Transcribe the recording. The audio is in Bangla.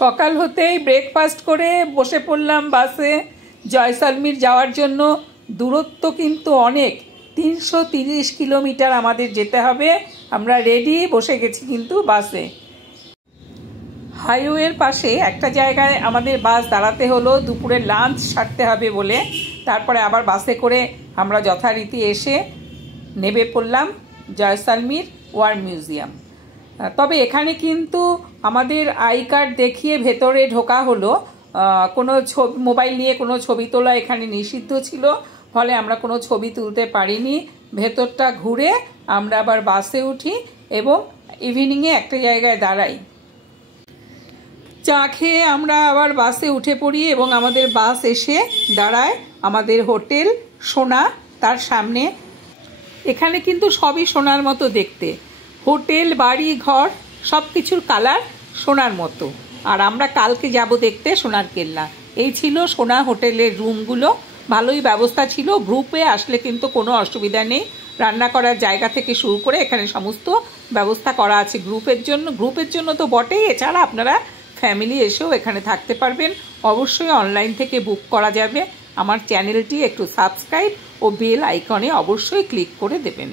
সকাল হতেই ব্রেকফাস্ট করে বসে পড়লাম বাসে জয়সলমীর যাওয়ার জন্য। দূরত্ব কিন্তু অনেক, 330 কিলোমিটার আমাদের যেতে হবে। আমরা রেডি বসে গেছি কিন্তু বাসে। হাইওয়ের পাশে একটা জায়গায় আমাদের বাস দাঁড়াতে হলো, দুপুরে লাঞ্চ সারতে হবে বলে। তারপরে আবার বাসে করে আমরা যথারীতি এসে নেমে পড়লাম জয়সলমীর ওয়ার মিউজিয়াম। তবে এখানে কিন্তু আমাদের আই কার্ড দেখিয়ে ভেতরে ঢোকা হলো। কোনো মোবাইল নিয়ে কোনো ছবি তোলা এখানে নিষিদ্ধ ছিল, ফলে আমরা কোনো ছবি তুলতে পারিনি। ভেতরটা ঘুরে আমরা আবার বাসে উঠি এবং ইভিনিংয়ে একটা জায়গায় দাঁড়াই। চা খেয়ে আমরা আবার বাসে উঠে পড়ি এবং আমাদের বাস এসে দাঁড়ায় আমাদের হোটেল সোনা তার সামনে। এখানে কিন্তু সবই সোনার মতো দেখতে, হোটেল, বাড়ি, ঘর সব কিছুর কালার সোনার মতো। আর আমরা কালকে যাব দেখতে সোনার কেল্লা। এই ছিল সোনা হোটেলের রুমগুলো, ভালোই ব্যবস্থা ছিল। গ্রুপে আসলে কিন্তু কোনো অসুবিধা নেই, রান্না করার জায়গা থেকে শুরু করে এখানে সমস্ত ব্যবস্থা করা আছে গ্রুপের জন্য তো বটেই। এছাড়া আপনারা ফ্যামিলি এসেও এখানে থাকতে পারবেন। অবশ্যই অনলাইন থেকে বুক করা যাবে। আমার চ্যানেলটি একটু সাবস্ক্রাইব ও বেল আইকনে অবশ্যই ক্লিক করে দেবেন।